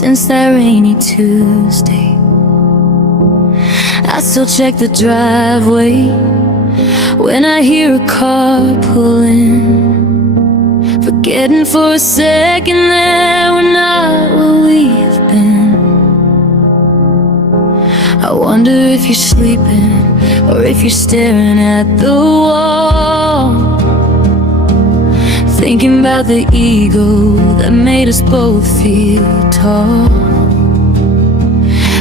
since that rainy Tuesday. I still check the driveway when I hear a car pull in, forgetting for a second that we're not where we've been. I wonder if you're sleeping or if you're staring at the wall, thinking about the ego that made us both feel tall.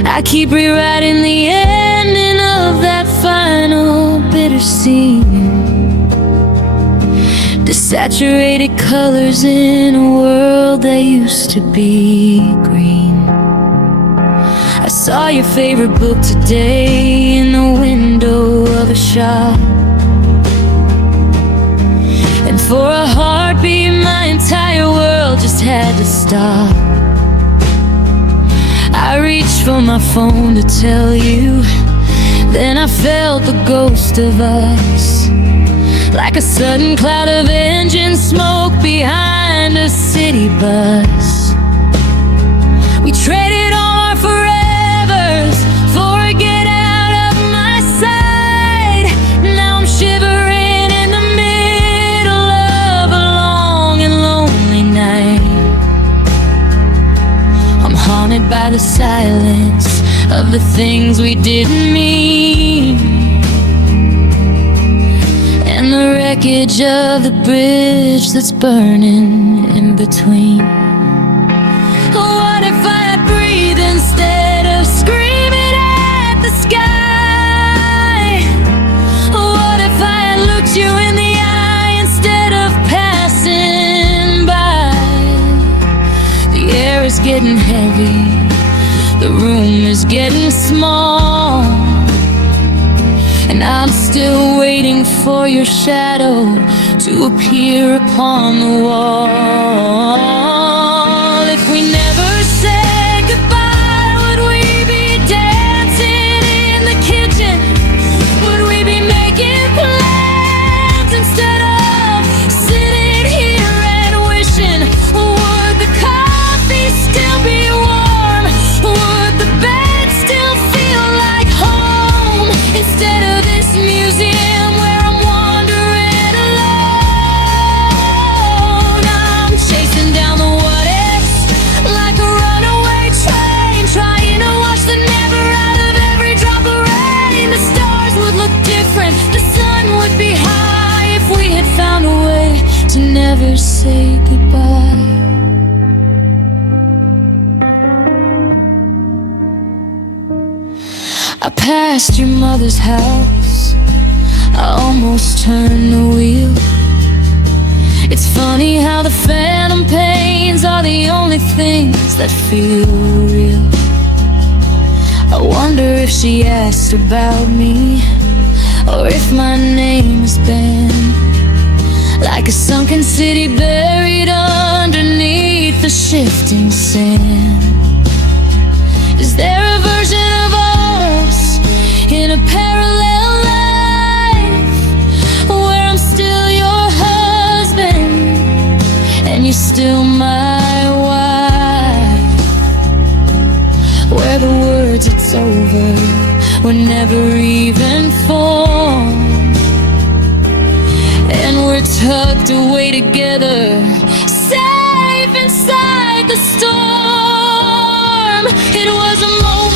I keep rewriting the ending of that final bitter scene, desaturated colors in a world that used to be green. I saw your favorite book today in the window of a shop, and for a heartbeat my entire world just had to stop. I reached for my phone to tell you, then I felt the ghost of us, like a sudden cloud of engine smoke behind a city bus. We traded all our forevers for a get out of my sight. Now I'm shivering in the middle of a long and lonely night. I'm haunted by the silence of the things we didn't mean, and the wreckage of the bridge that's burning in between. What if I had breathed instead of screaming at the sky? What if I had looked you in the eye instead of passing by? The air is getting heavy, the room is getting small, and I'm still waiting for your shadow to appear upon the wall. If we never said goodbye, would we be dancing in the kitchen? Would we be making plans instead of sitting here and wishing? Would the coffee still be warm? Would the bed still feel like home instead of this museum where I'm wandering alone? I'm chasing down the what ifs like a runaway train, trying to watch the never out of every drop of rain. The stars would look different, the sun would be high if we had found a way to never say goodbye. I passed your mother's house, I almost turned the wheel. It's funny how the phantom pains are the only things that feel real. I wonder if she asked about me, or if my name has been like a sunken city buried underneath the shifting sand. Is there a version of us in a parallel life where I'm still your husband and you're still my wife, where the words "it's over" were never even formed, and we're tucked away together, safe inside the storm? It was a moment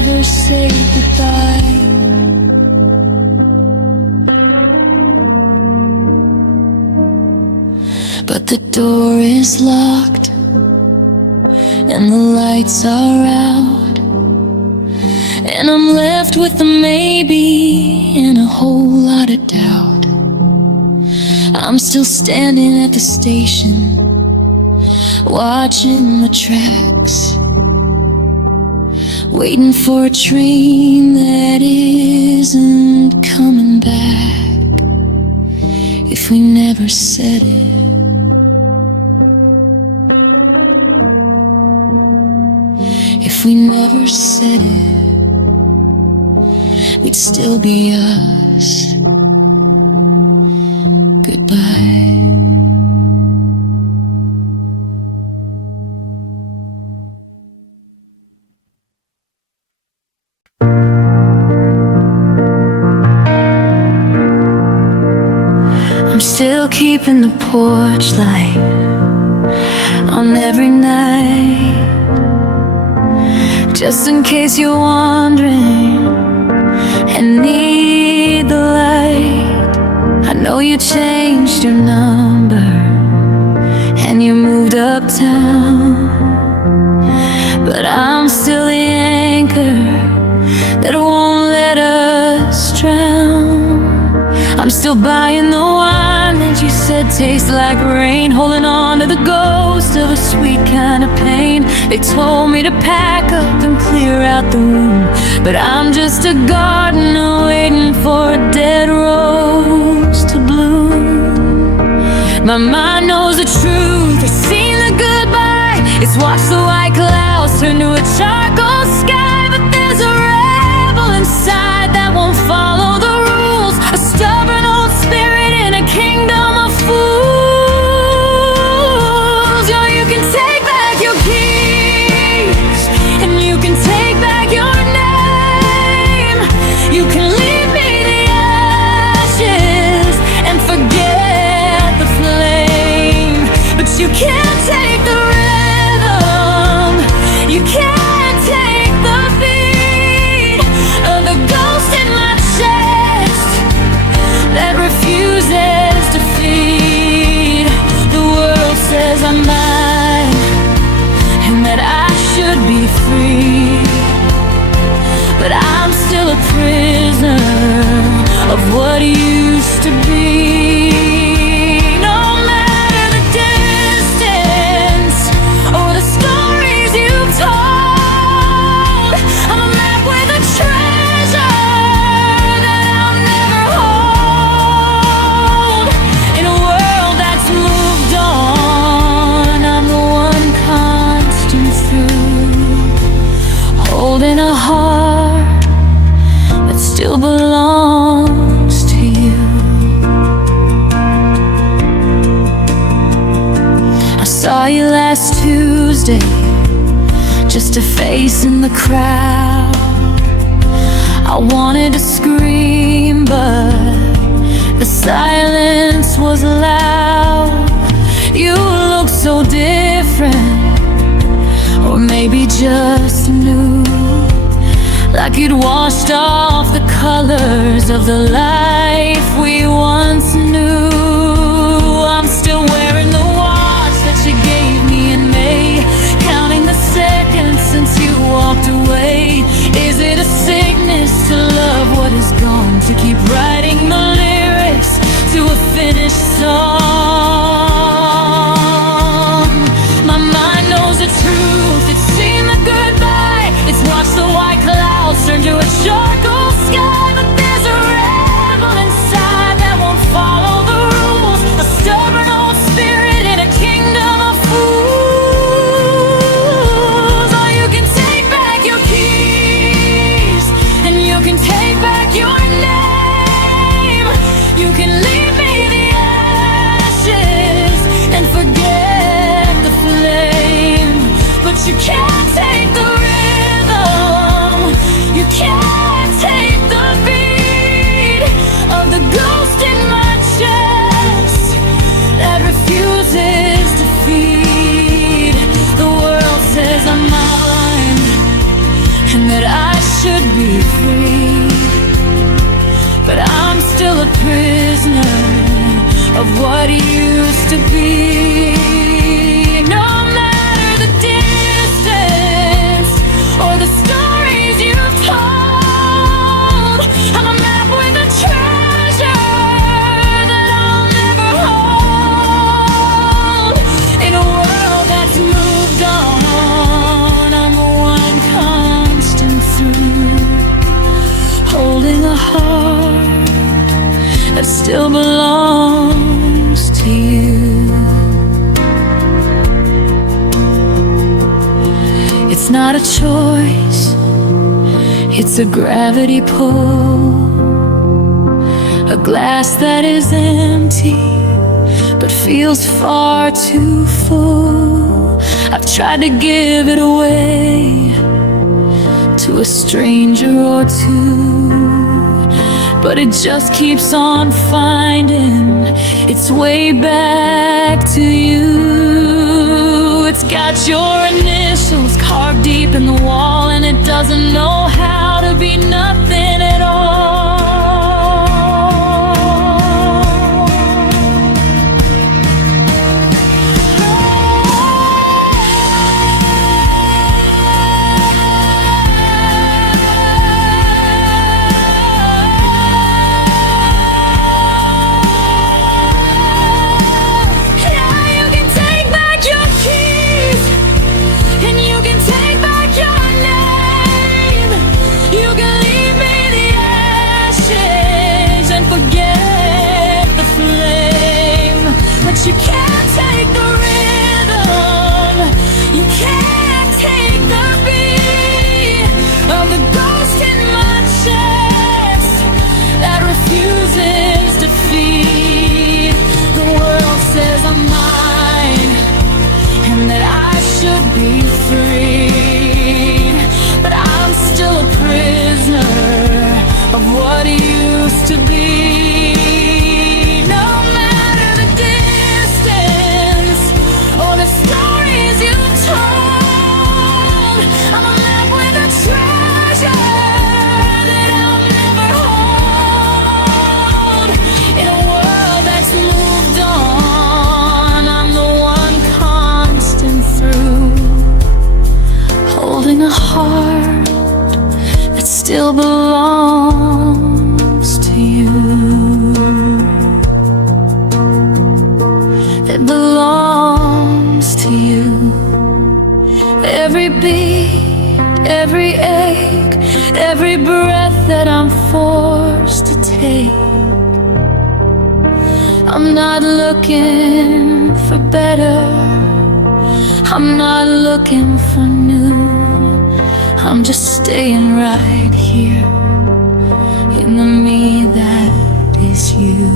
never say goodbye. But the door is locked and the lights are out, and I'm left with a maybe and a whole lot of doubt. I'm still standing at the station, watching the tracks, waiting for a train that isn't coming back. If we never said it, if we never said it, we'd still be us. Goodbye. I'm still keeping the porch light on every night, just in case you're wondering and need the light. I know you changed your number and you moved uptown, but I'm still the anchor that won't let us drown. I'm still buying the wine that you said tastes like rain, holding on to the ghost of a sweet kind of pain. They told me to pack up and clear out the room, but I'm just a gardener waiting for a dead rose to bloom. My mind knows the truth, it's seen the goodbye, it's watched the white clouds turn to a charcoal sky. But there's a rebel inside that won't follow the rules, a stubborn old spirit in a kingdom of fools. Yo, you can take back your keys, and you can take back your name. You can leave me the ashes and forget the flame, but you can't take the rhythm, you can't take the beat of the ghost in my chest that refuses to feed. The world says I'm mine and that I should be free, but I'm still a prisoner of what used to be. No matter the distance or the stories you've told, I'm a map with a treasure that I'll never hold. In a world that's moved on, I'm the one constant through, holding a heart that still belongs to you. I saw you last Tuesday, just a face in the crowd. I wanted to scream, but the silence was loud. You look so different, or maybe just new, like you'd washed off the colors of the life we once knew. I'm still wearing the watch that you gave me in May, counting the seconds since you walked away. Is it a sickness to love what is gone, to keep writing the lyrics to a finished song? My mind knows the truth, it's seen the goodbye, it's watched the white clouds turn to a charcoal sky. But there's a rebel inside that won't follow the rules, a stubborn old spirit in a kingdom of fools. Oh, you can take back your keys, and you can take back your name. You can leave me the ashes and forget the flame, but you can't take the rhythm, you can't take the beat of the ghost in my chest that refuses to feed. The world says I'm mine and that I still a prisoner of what used to be. No matter the distance or the stories you've told, I'm a map with a treasure that I'll never hold. In a world that's moved on, I'm the one constant through, holding a heart that still belongs to you. It's not a choice, it's a gravity pull. A glass that is empty but feels far too full. I've tried to give it away to a stranger or two, but it just keeps on finding its way back to you. It's got your initials carved deep in the wall, and it doesn't know how to be nothing at all. You can't take the rhythm, you can't take the beat of the ghost in my chest that refuses defeat. The world says I'm mine and that I should be free, but I'm still a prisoner of what used to be. A heart that still belongs to you, that belongs to you. Every beat, every ache, every breath that I'm forced to take, I'm not looking for better, I'm not looking for new. I'm just staying right here in the me that is you.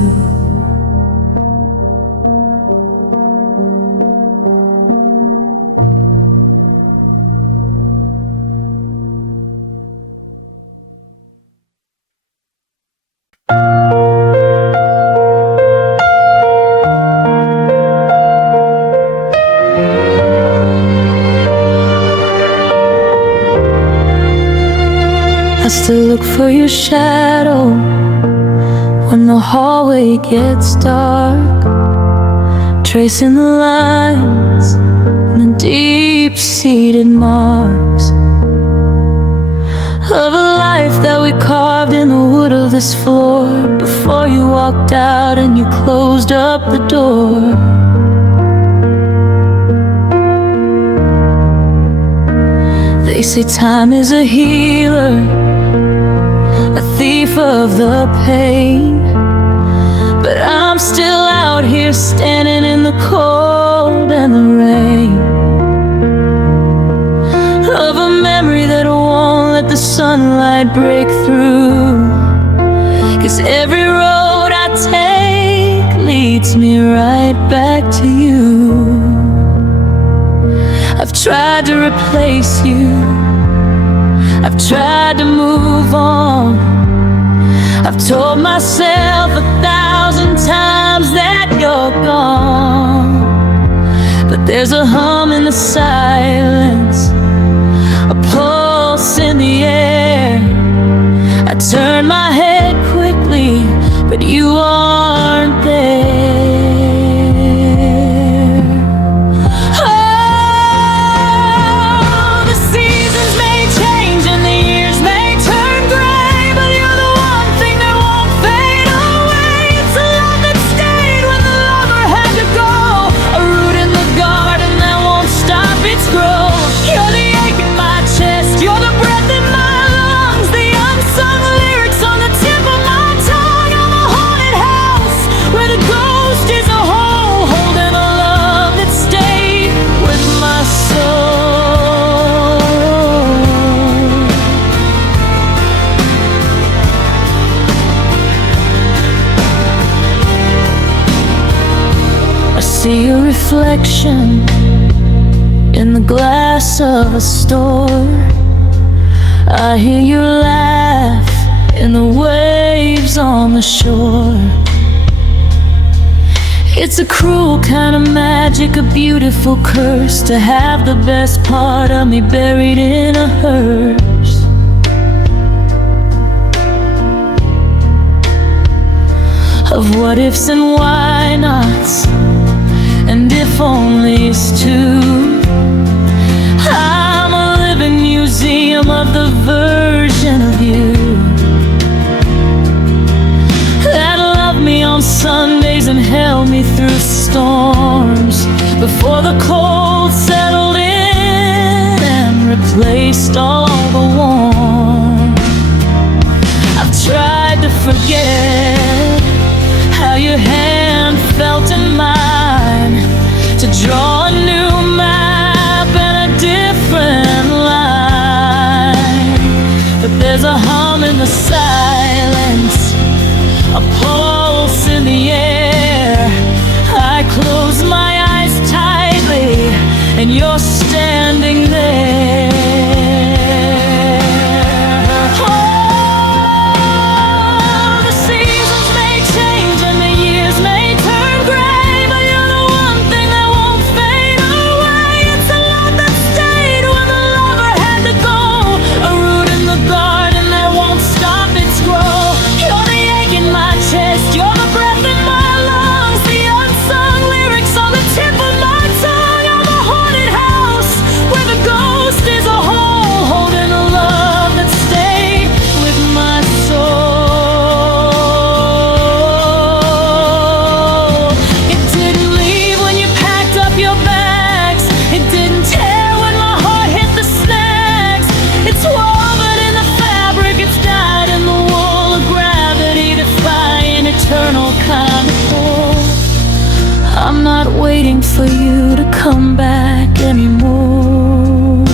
I still look for your shadow when the hallway gets dark, tracing the lines and the deep-seated marks of a life that we carved in the wood of this floor before you walked out and you closed up the door. They say time is a healer, a thief of the pain, but I'm still out here standing in the cold and the rain of a memory that won't let the sunlight break through. 'Cause every road I take leads me right back to you. I've tried to replace you, I've tried to move on, I've told myself 1,000 times that you're gone, but there's a hum in the silence, a pulse in the air. I turn my head quickly, but reflection in the glass of a store. I hear you laugh in the waves on the shore. It's a cruel kind of magic, a beautiful curse, to have the best part of me buried in a hearse. Of what ifs and why nots, and if onlys too. I'm a living museum of the version of you that loved me on Sundays and held me through storms, before the cold settled in and replaced all the warmth. I've tried to forget how your hand felt in mine, to draw a new map and a different line. But there's a hum in the silence, a pulse in the air. I close my eyes tightly and you're standing there. I'm not waiting for you to come back anymore.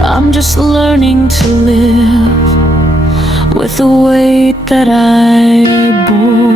I'm just learning to live with the weight that I bore.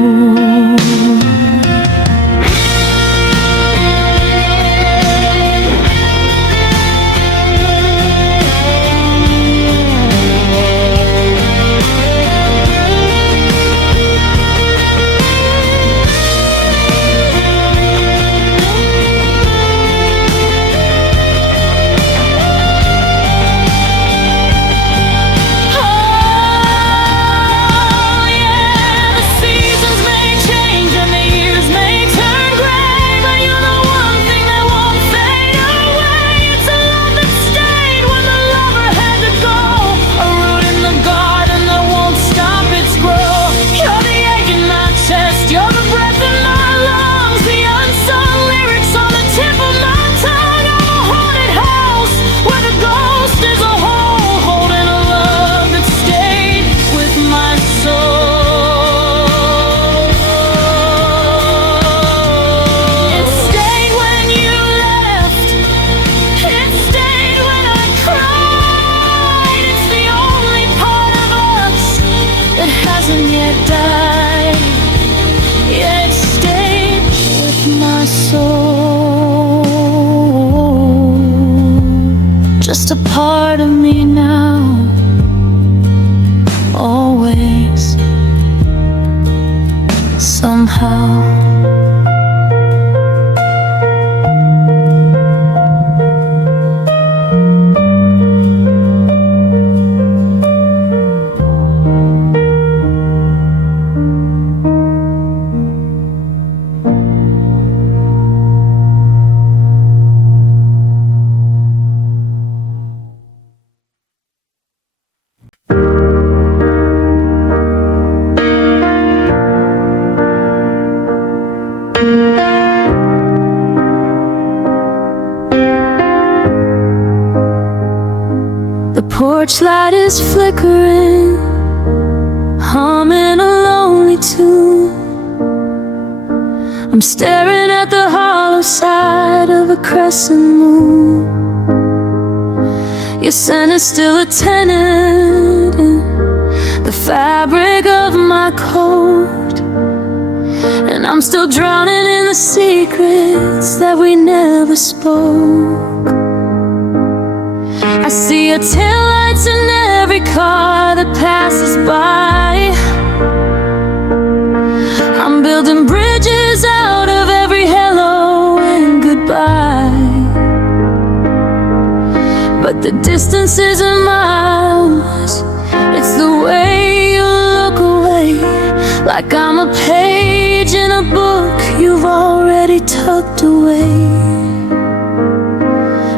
Just a part of me now, always, somehow. The porch light is flickering, humming a lonely tune. I'm staring at the hollow side of a crescent moon. Your scent is still a tenant in the fabric of my coat. And I'm still drowning in the secrets that we never spoke. I see your taillights in every car that passes by. I'm building bridges out of every hello and goodbye. But the distance isn't miles, it's the way you look away, like I'm a page in a book you've already tucked away.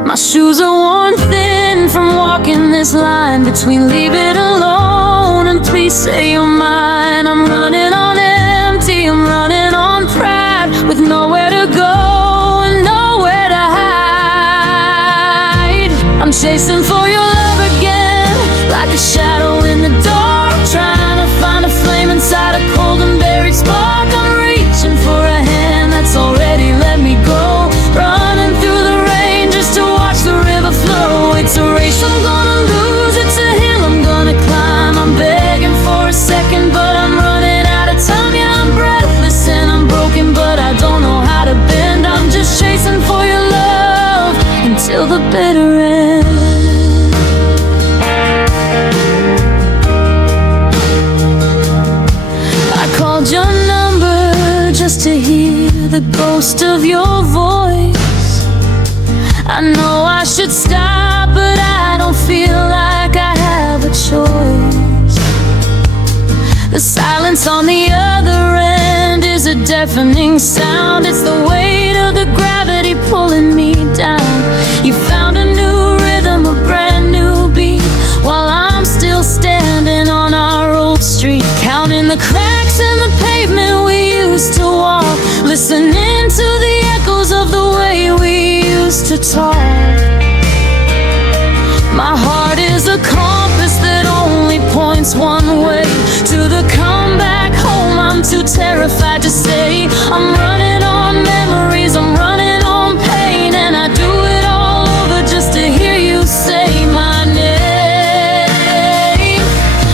My shoes are worn thin from walking this line between leave it alone and please say you're mine. I'm running on empty, I'm running on pride, with nowhere to go and nowhere to hide. I'm chasing for your love again, like a shadow in the dark, trying to find a flame inside a cold and buried spark. I'm reaching for a hand that's already let me go, running through the rain just to watch the river flow. It's a race I'm gonna lose, it's a hill I'm gonna climb. I'm begging for a second, but I'm running out of time. Yeah, I'm breathless and I'm broken, but I don't know how to bend. I'm just chasing for your love until the bitter end. Your number just to hear the ghost of your voice. I know I should stop, but I don't feel like I have a choice. The silence on the other end is a deafening sound. It's the weight of the gravity pulling me down. You found a new rhythm, a brand new beat, while I'm still standing on our old street, counting the cracks in the pavement we used to walk, listening to the echoes of the way we used to talk. My heart is a compass that only points one way, to the comeback home I'm too terrified to say. I'm running on memories, I'm running on pain, and I do it all over just to hear you say my name.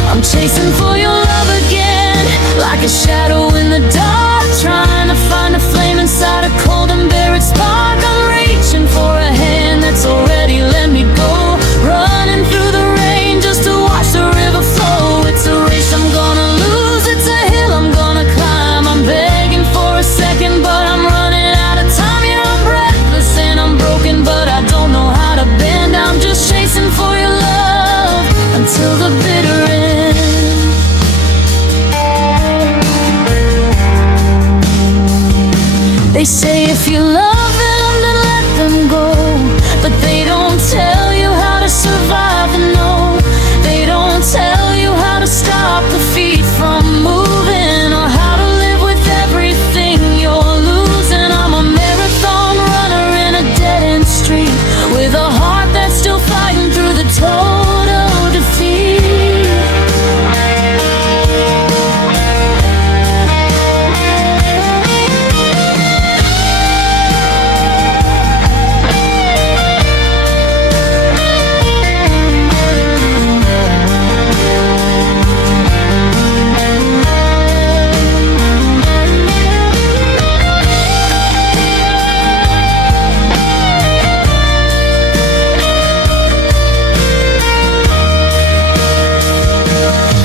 I'm chasing for your love again, like a shadow in the dark, trying to find a flame inside a cold and buried spark. I'm reaching for a hand that's already let me go, running through the rain just to watch the river flow. It's a race I'm gonna lose, it's a hill I'm gonna climb. I'm begging for a second, but I'm running out of time. Yeah, I'm breathless and I'm broken, but I don't know how to bend. I'm just chasing for your love until the bitter end. They say if you love them, then let them go, but they don't tell you how to survive and know. They don't tell you how to stop the feet from moving, or how to live with everything you're losing. I'm a marathon runner in a dead-end street, with a heart that's still fighting through the total defeat.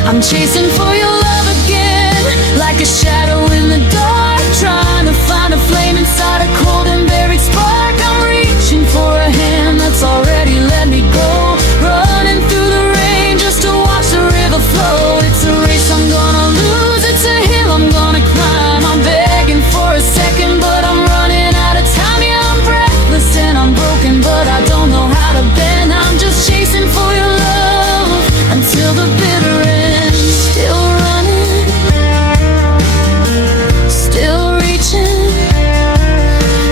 I'm chasing for your love again, like a shadow in the dark, trying to find a flame inside a cold and buried spark. I'm reaching for a hand that's already let me go, running through the rain just to watch the river flow. It's a race I'm gonna lose, it's a hill I'm gonna climb. I'm begging for a second, but I'm running out of time. Yeah, I'm breathless and I'm broken, but I don't know how to bend. I'm just chasing for your love until the bitter end. Still running, still reaching,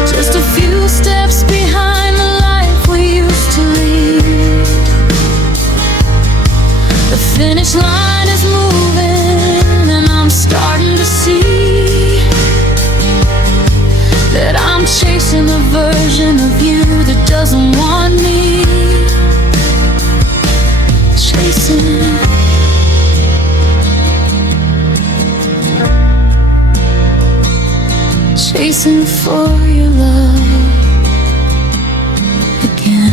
just a few steps behind the life we used to lead. The finish line is moving, and I'm starting to see that I'm chasing a version of you that doesn't want me. Chasing. listen for your love again.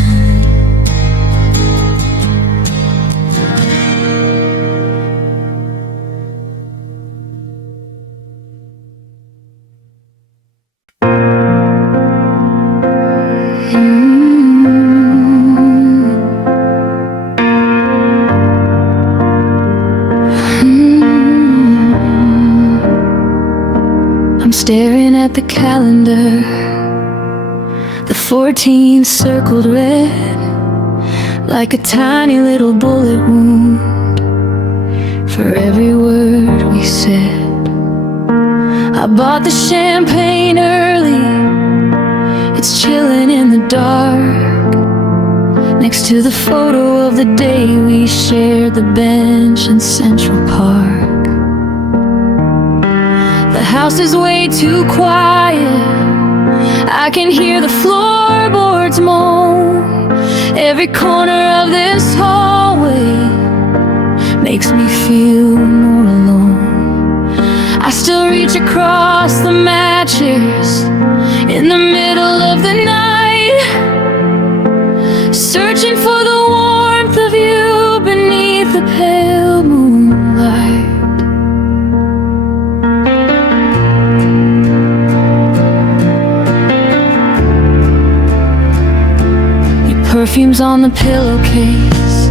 I'm staring at the calendar, the 14th circled red, like a tiny little bullet wound for every word we said. I bought the champagne early, it's chilling in the dark, next to the photo of the day we shared the bench in Central Park. The house is way too quiet, I can hear the floorboards moan. Every corner of this hallway makes me feel more alone. I still reach across the mattress in the middle of the night, searching for the warmth of you beneath the pale moonlight. Perfume's on the pillowcase,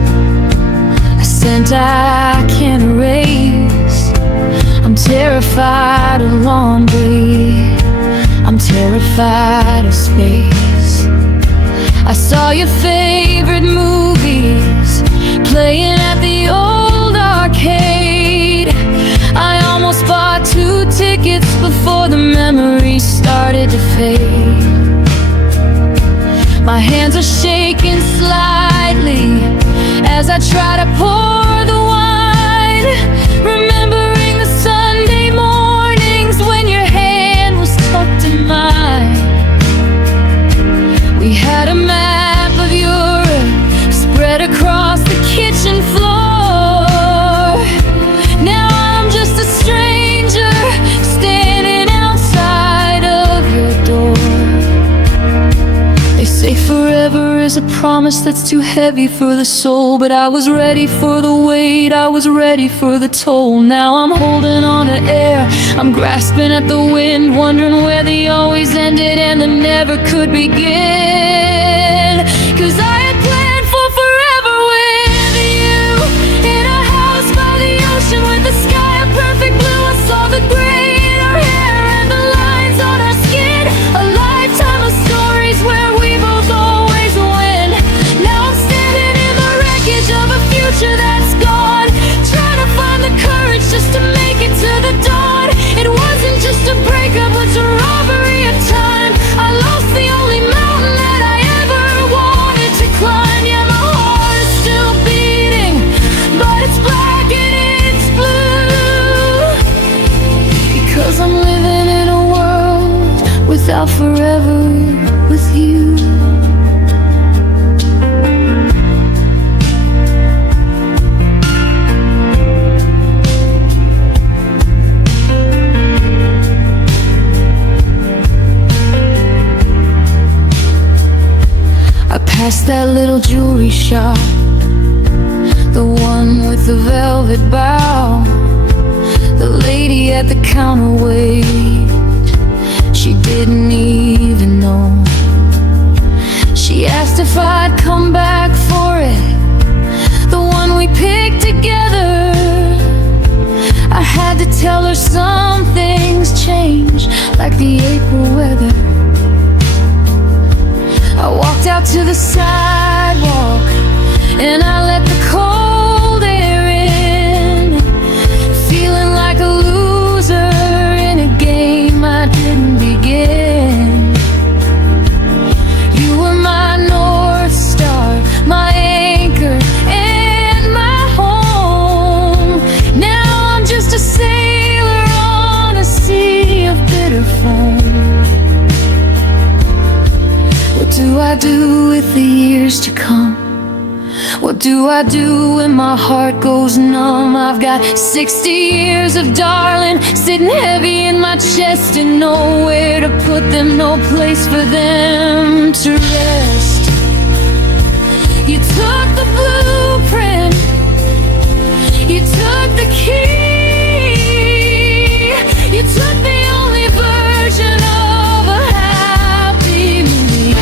a scent I can't erase. I'm terrified of laundry, I'm terrified of space. I saw your favorite movies playing at the old arcade. I almost bought 2 tickets before the memories started to fade. My hands are shaking slightly as I try to pour the wine, remembering the Sunday mornings when your hand was tucked in mine. We had a map of Europe spread across the kitchen floor. Now I'm just a stranger standing outside of your door. They say forever is a promise that's too heavy for the soul, but I was ready for the weight, I was ready for the toll. Now I'm holding on to air, I'm grasping at the wind, wondering where the always ended and the never could begin. 'Cause I had planned for forever with you, in a house by the ocean with the sky a perfect blue. I saw the gray in our hair and the lines on our skin, a lifetime of stories where we both always win. Now I'm standing in the wreckage of a future that's gone, trying to find the courage just to make it to the dawn. It wasn't just a breakup, it's a robbery of time. I lost the only mountain that I ever wanted to climb. Yeah, my heart is still beating, but it's black and it's blue, because I'm living in a world without forever with you. I passed that little jewelry shop, the one with the velvet bow. The lady at the counter waved, she didn't even know. She asked if I'd come back for it, the one we picked together. I had to tell her some things changed, like the April weather. I walked out to the sidewalk and I let the cold air in, feeling like a loser in a game I didn't begin. You were my North Star, my anchor and my home. Now I'm just a sailor on a sea of bitter foam. What do I do with the years to come What do I do when my heart goes numb? I've got 60 years of darling sitting heavy in my chest, and nowhere to put them, no place for them to rest. You took the blueprint, you took the key, you took the only version of a happy me.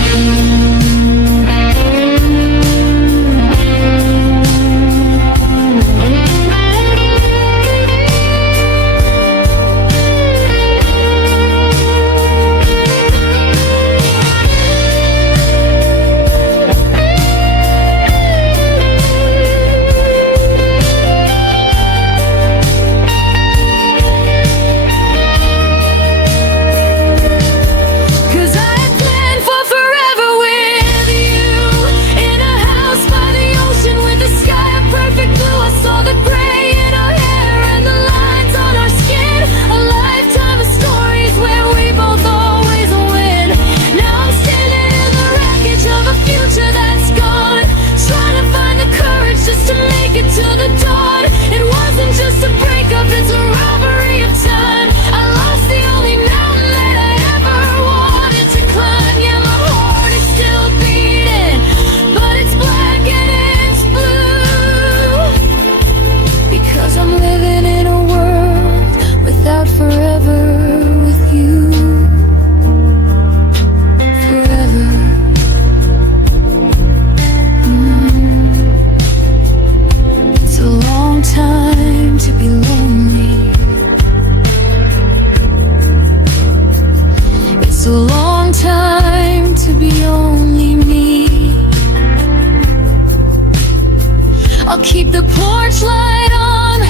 I'll keep the porch light on,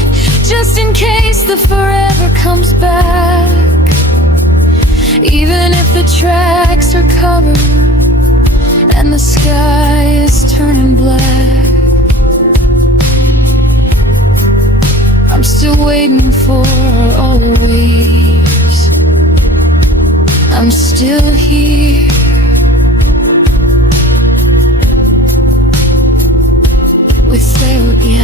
just in case the forever comes back. Even if the tracks are covered and the sky is turning black, I'm still waiting for always. I'm still here. Without you.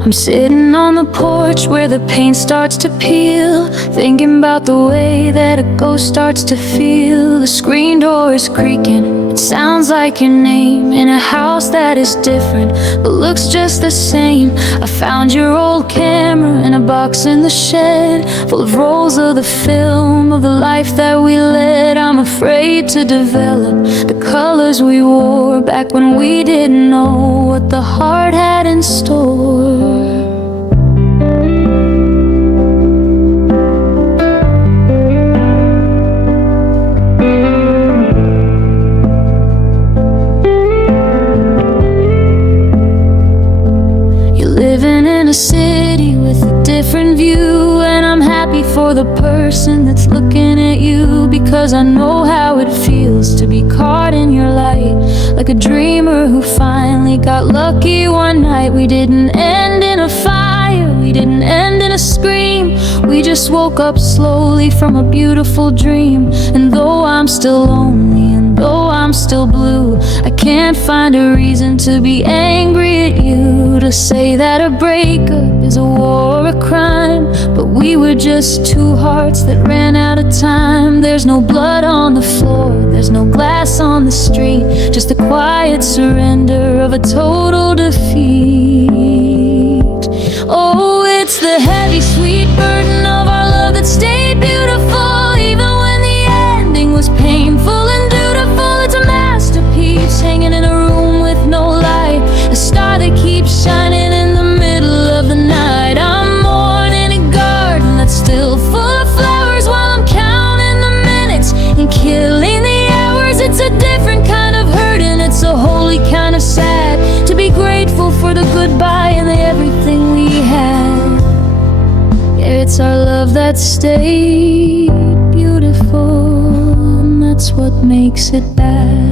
I'm sitting on the porch where the paint starts to peel, thinking about the way that a ghost starts to feel. The screen door is creaking, it sounds like your name, in a house that is different but looks just the same. I found your old camera in a box in the shed, full of rolls of the film of the life that we led. I'm afraid to develop the colors we wore back when we didn't know what the heart had in store. A city with a different view, and I'm happy for the person that's looking at you, because I know how it feels to be caught in your light, like a dreamer who finally got lucky one night. We didn't end in a fire, we didn't end in a scream, we just woke up slowly from a beautiful dream. And though I'm still lonely, and though I'm still blue, I can't find a reason to be angry at you, to say that a breakup is a war, a crime. But we were just two hearts that ran out of time. There's no blood on the floor, there's no glass on the street, just the quiet surrender of a total defeat. Oh, it's the heavy, sweet burden of our love that stayed beautiful, even when the ending was painful and dutiful. It's a masterpiece hanging in a room with no light, a star that keeps shining in the middle of the night. I'm mourning a garden that's still full of flowers while I'm counting the minutes and killing the hours. It's a different kind of hurt, and it's a holy kind of sad to be grateful for the goodbye and the everything we had. it's our love that stayed beautiful, and that's what makes it bad.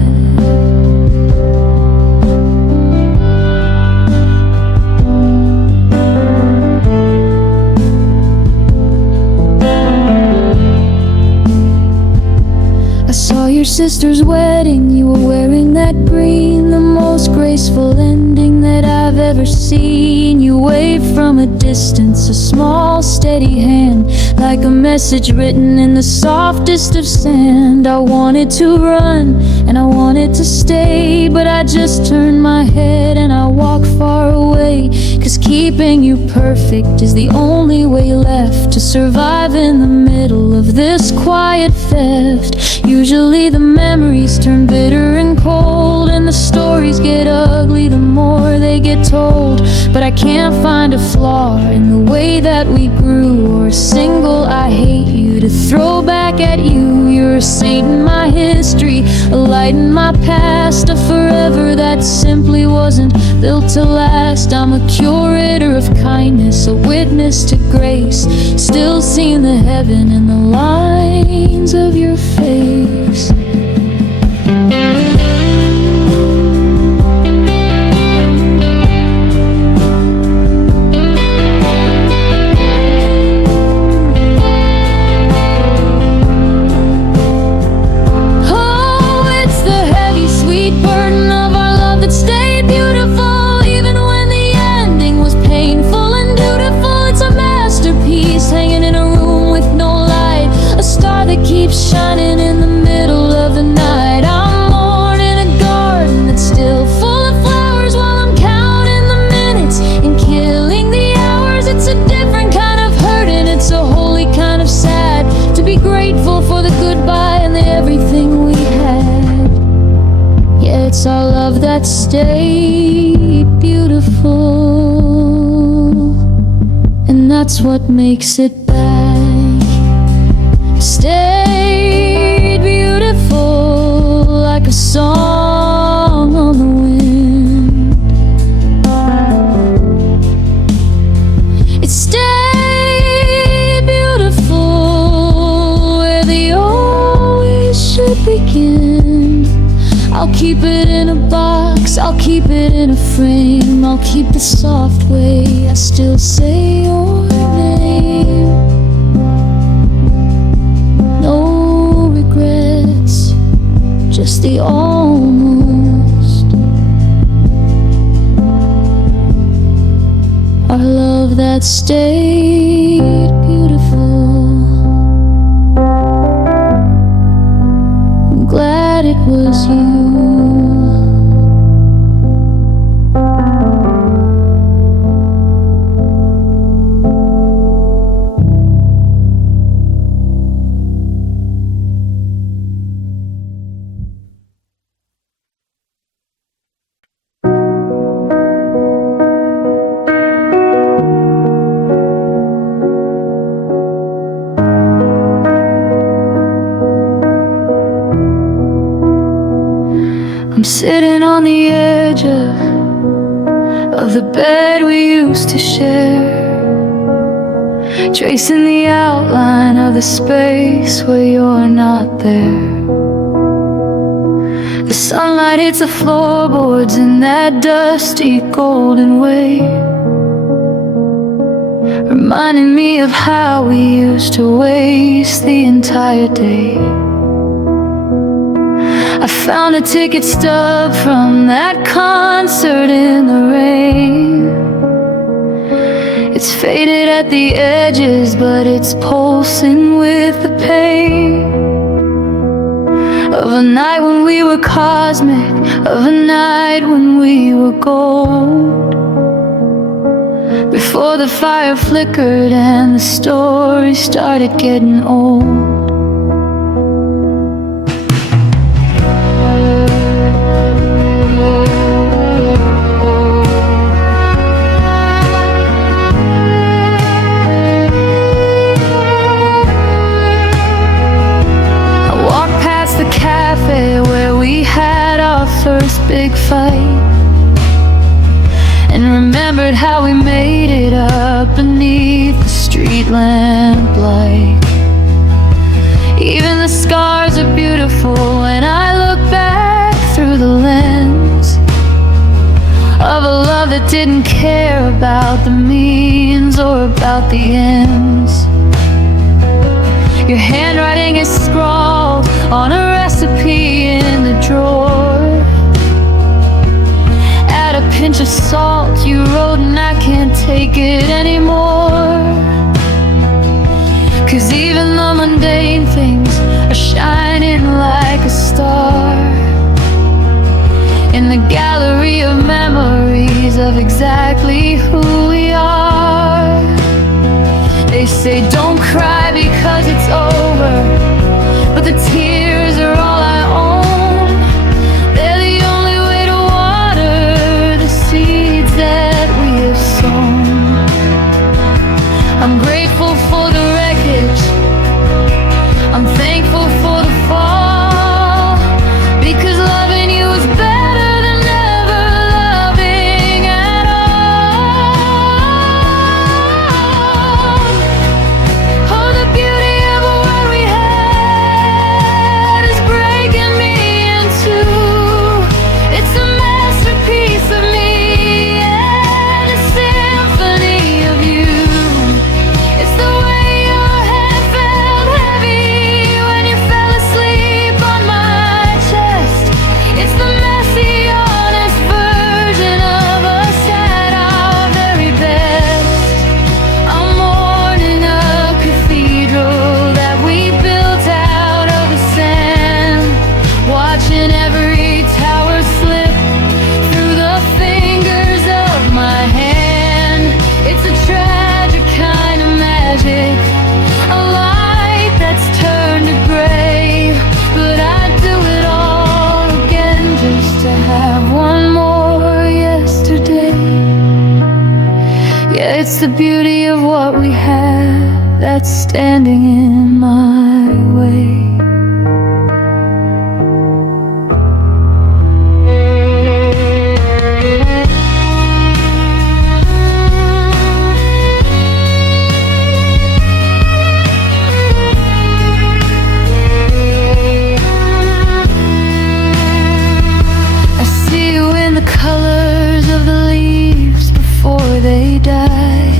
I saw your sister's wedding, you were wearing that green, the most graceful ending that I've ever seen. You waved from a distance, a small steady hand, like a message written in the softest of sand. I wanted to run and I wanted to stay, but I just turned my head and I walked far away. 'Cause keeping you perfect is the only way left to survive in the middle of this quiet theft. Usually the memories turn bitter and cold, and the stories get ugly the more they get told. But I can't find a flaw in the way that we grew, or a single I hate you to throw back at you. You're a saint in my history, a light in my past, a forever that simply wasn't built to last. I'm a curator of kindness, a witness to grace, still seeing the heaven in the lines of your face. Shining in the middle of the night. I'm mourning a garden that's still full of flowers, while I'm counting the minutes and killing the hours. It's a different kind of hurt, and it's a holy kind of sad to be grateful for the goodbye and the everything we had. Yeah, it's our love that stayed beautiful, and that's what makes it back. Stayed beautiful, like a song on the wind. It stayed beautiful, where they always should begin. I'll keep it in a box, I'll keep it in a frame, I'll keep the soft way I still say your name. No regrets, just the almost. Our love that stayed beautiful. I'm glad it was you. I'm sitting on the edge of the bed we used to share, tracing the outline of the space where you're not there. The sunlight hits the floorboards in that dusty golden way, reminding me of how we used to waste the entire day. I found a ticket stub from that concert in the rain. It's faded at the edges, but it's pulsing with the pain of a night when we were cosmic, of a night when we were gold. Before the fire flickered and the story started getting old. First big fight, and remembered how we made it up beneath the street lamp. of a love that didn't care about the means or about the ends. Your handwriting is scrawled on a recipe in the drawer. Add a pinch of salt, you wrote, and I can't take it anymore. 'Cause even the mundane things are shining like a star in the gallery of memories of exactly who we are. They say don't cry because it's over, but the tears are all I own. They're the only way to water the seeds that we have sown. I'm grateful for the wreckage, I'm thankful for the fall, because loving you is better than never loving at all. Oh, the beauty of what we had is breaking me in two. It's a masterpiece of me and a symphony of you. It's the way your head felt heavy when you fell asleep on my chest. It's the messy, honest version of us at our very best. I'm mourning a cathedral that we built out of the sand, watching every tower slip through the fingers of my hand. It's a tragic kind of magic, a light that's turned to gray, but I'd do it all again just to have one more yesterday. Yeah, it's the beauty of what we have that's standing in my way. I see you in the colors of the leaves before they die,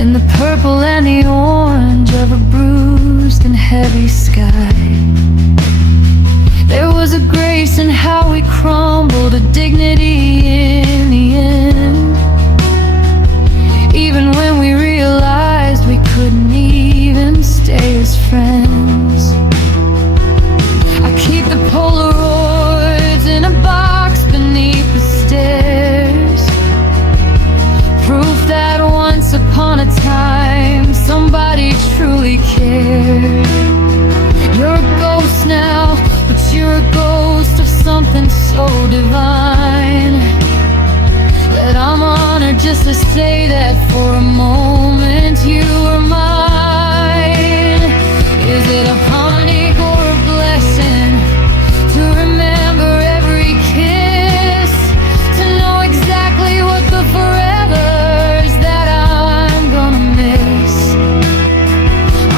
in the purple and the orange of a bruised and heavy sky. There was a grace in how we crumbled, a dignity in the end, even when we realized we couldn't even stay as friends. I keep the Polaroids in a box beneath the stairs, proof that once upon a time somebody truly cared. You're a ghost now, but you're a ghost of something so divine that I'm honored just to say that for a moment you were mine. Is it a harmonic or a blessing to remember every kiss, to know exactly what the forevers that I'm gonna miss?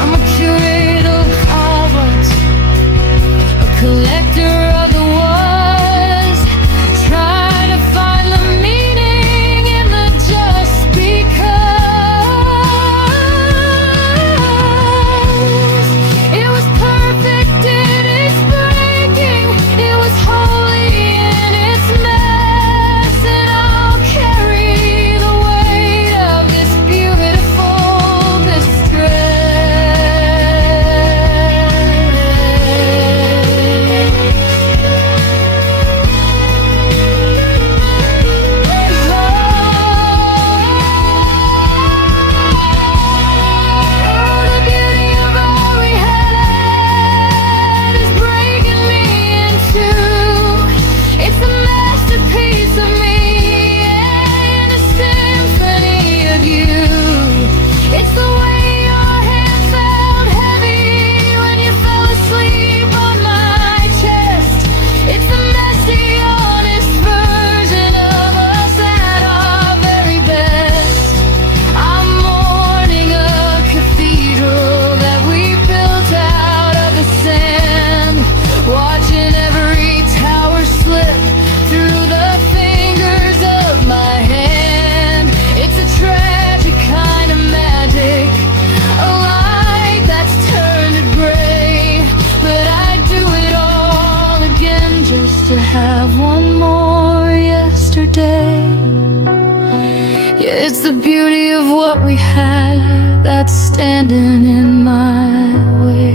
I'm a curator of what's, a collector of the was, trying to find the meaning in the just because. share. Yeah, it's the beauty of what we had that's standing in my way.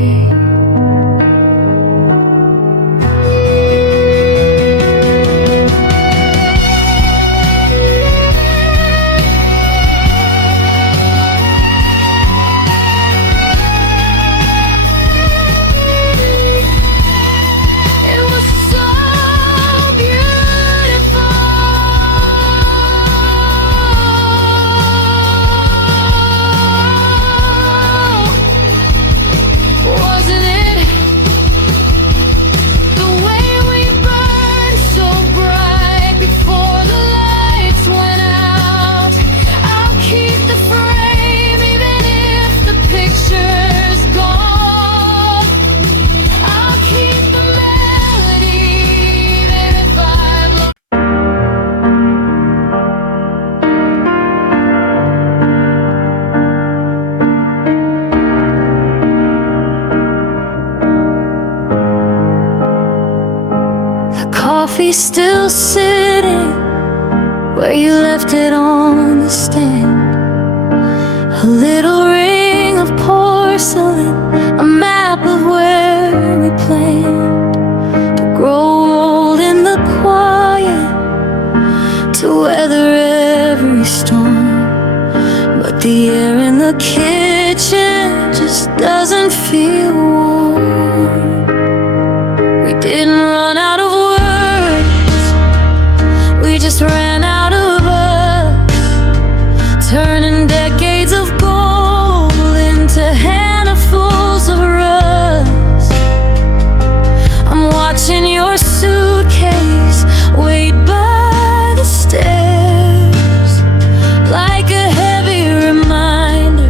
Coffee still sitting where you left it on the stand. A little ring of porcelain, a map of where we planned to grow old in the quiet, to weather every storm. But the air in the kitchen just doesn't feel warm. We didn't run out of just ran out of us, turning decades of gold into handfuls of rust. I'm watching your suitcase wait by the stairs, like a heavy reminder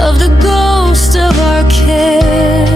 of the ghost of our care.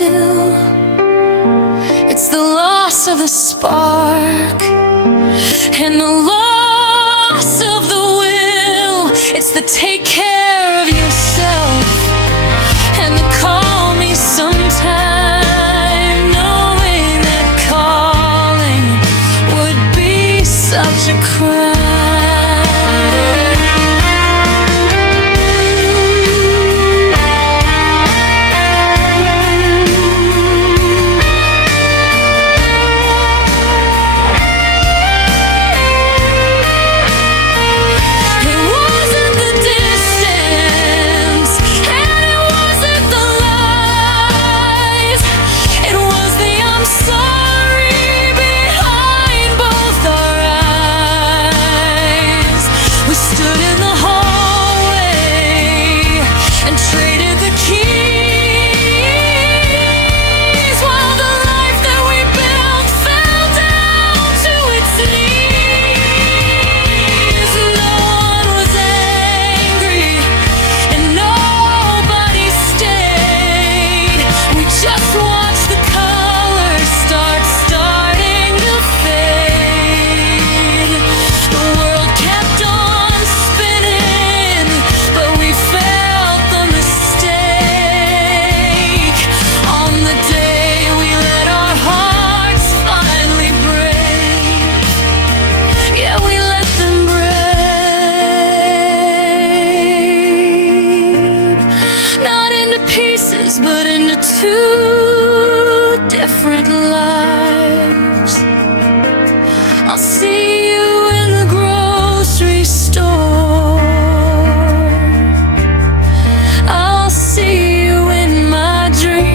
still. It's the loss of the spark and the loss of the will. It's the take care of yourself and the call me sometime, knowing that calling would be such a crime. But into two different lives. I'll see you in the grocery store. I'll see you in my dreams,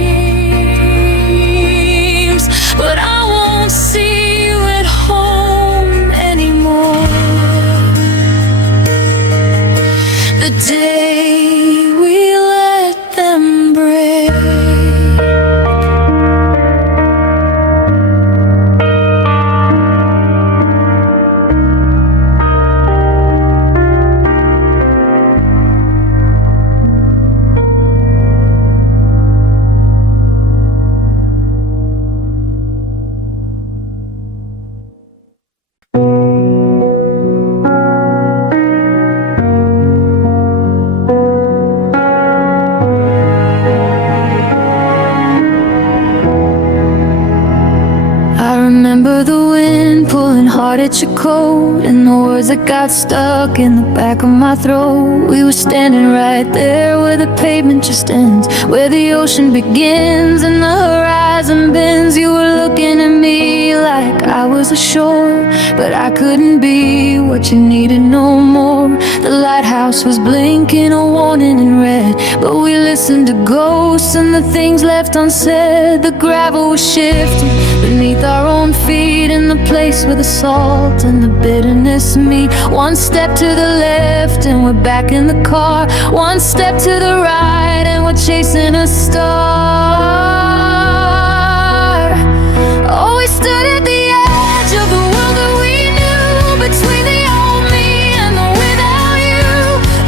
but I won't see you at home anymore. The day we let them break. Remember the wind pulling hard at your coat, and the words that got stuck in the back of my throat. We were standing right there where the pavement just ends, where the ocean begins and the horizon bends. You were looking at me like I was ashore, but I couldn't be what you needed no more. The lighthouse was blinking a warning in red, but we listened to ghosts and the things left unsaid. The gravel was shifting beneath our own feet, in the place where the salt and the bitterness meet. One step to the left and we're back in the car. One step to the right and we're chasing a star. Oh, we stood at the edge of the world that we knew, between the old me and the without you.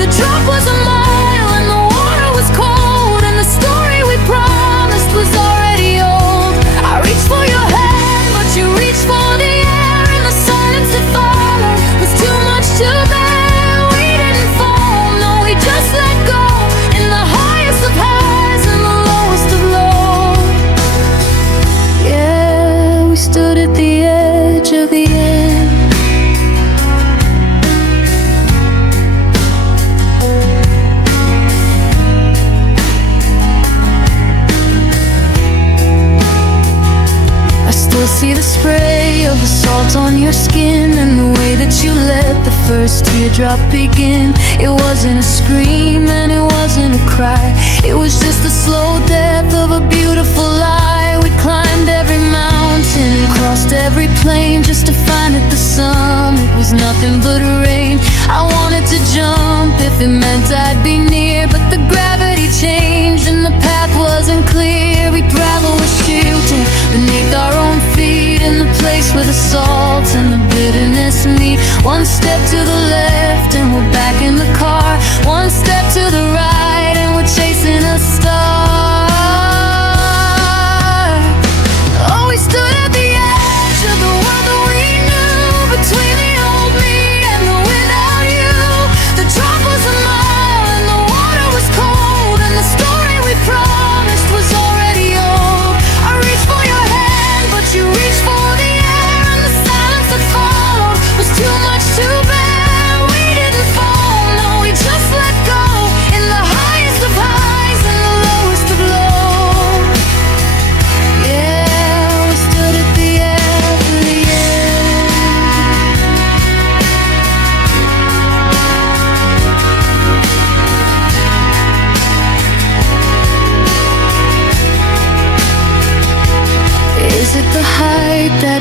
The drop was a mile and the water was cold, and the story we promised was already old. I reached for your hand, but you reached for the air, and the silence that followed was too much to bear. We didn't fall, no, we just let go, in the highest of highs and the lowest of lows. Yeah, we stood at the edge of the end. I still see the spray of the salt on your skin, and the way that you let the first teardrop begin. It wasn't a scream and it wasn't a cry, it was just the slow death of a beautiful lie. We climbed every mountain, crossed every plain, just to find that the summit was nothing but rain. I wanted to jump if it meant I'd be near, but the gravity changed and the path wasn't clear. We gravel was shooting beneath our own feet, in the place where the salt and the bitterness meet. One step to the left and we're back in the car. One step to the right and we're chasing a star.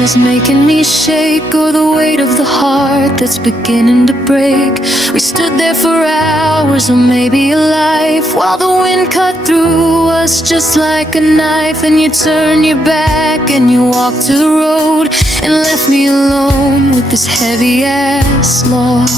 is making me shake, or the weight of the heart that's beginning to break. We stood there for hours, or maybe a life, while the wind cut through us just like a knife. And you turned your back and you walked to the road and left me alone with this heavy ass load.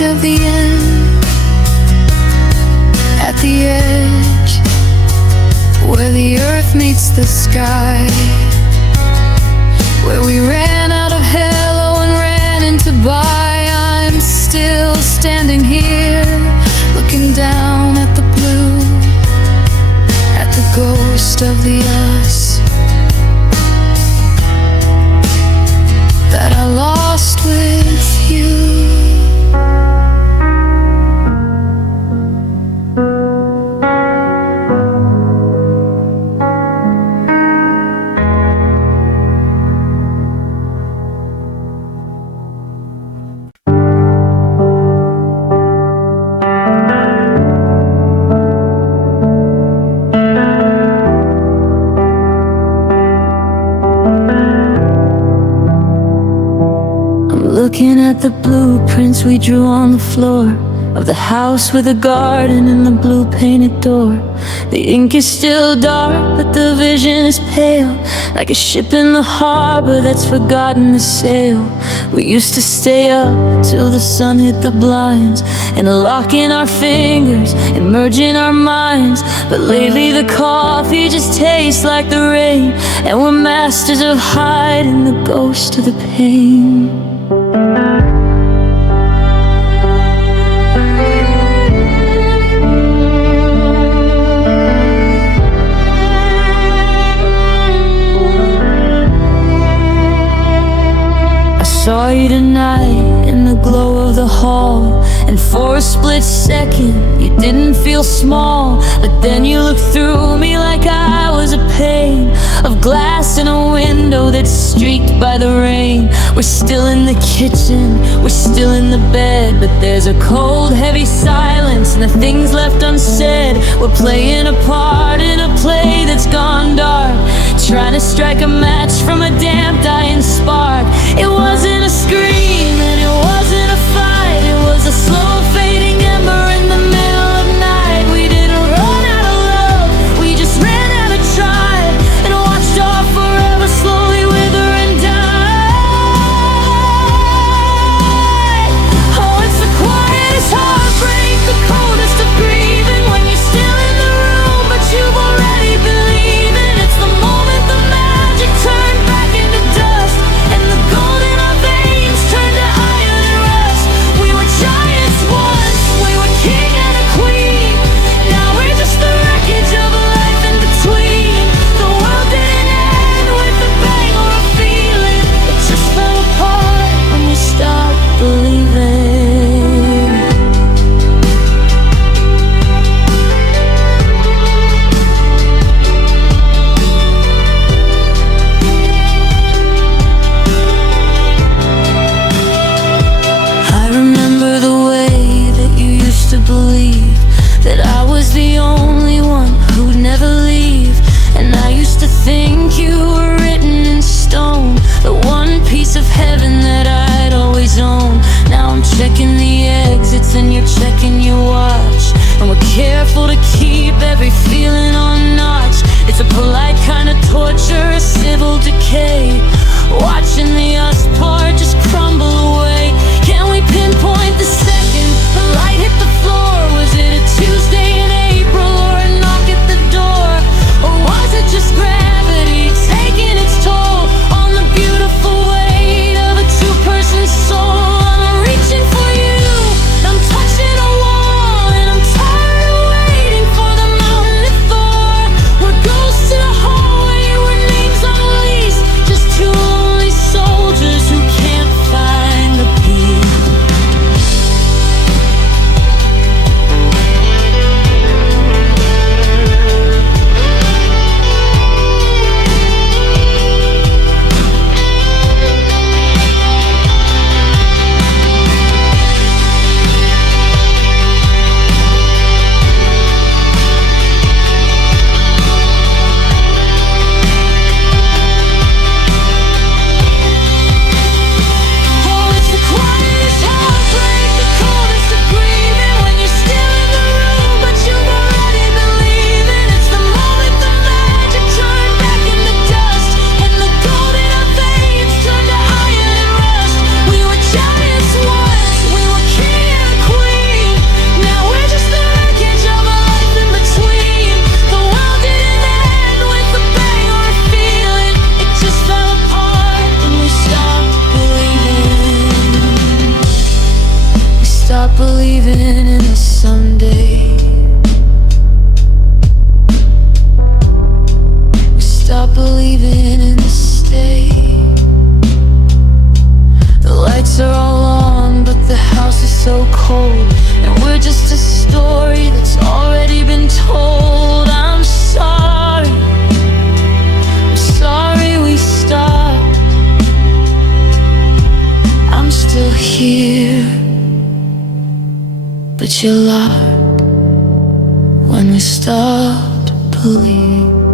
Of the end, at the edge, where the earth meets the sky, where we ran out of hello and ran into bye. I'm still standing here, looking down at the blue, at the ghost of the us that I lost with you. Looking at the blueprints we drew on the floor of the house with a garden and the blue painted door. The ink is still dark, but the vision is pale, like a ship in the harbor that's forgotten to sail. We used to stay up till the sun hit the blinds and lock in our fingers and merge in our minds. But lately the coffee just tastes like the rain, and we're masters of hiding the ghost of the pain. Saw you tonight in the glow of the hall, and for a split second you didn't feel small. But then you looked through me like I was a pane of glass in a window that's streaked by the rain. We're still in the kitchen, we're still in the bed, but there's a cold heavy silence and the things left unsaid. We're playing a part in a play that's gone dark, trying to strike a match from a damp dying spark. It wasn't a scream and it wasn't a fight, it was a slow fading ember in the middle of night. We didn't run out of love, we just ran out of try, and watched our forever slowly wither and die. Oh, it's the quietest heartbreak, the coldest of grieving, when you're still in the room but you've already believed. It's the moment the magic turned back into dust, and the gold in our veins turned to iron and rust. We were giants once, we were king and a queen. Now we're just the wreckage of a life in between. The world didn't end with a bang or a feeling, it just fell apart when we stopped believing. Believe that I was the only one who'd never leave, and I used to think you were written in stone, the one piece of heaven that I'd always owned. Now I'm checking the exits and you're checking your watch, and we're careful to keep every feeling on notch. It's a polite kind of torture, a civil decay, watching the us part just crumble away. Can we pinpoint the second the light hit the floor? Was it a Tuesday in April or a knock at the door? Or was it just gravity? so cold, and we're just a story that's already been told. I'm sorry we stopped. I'm still here, but you lied when we stopped believing.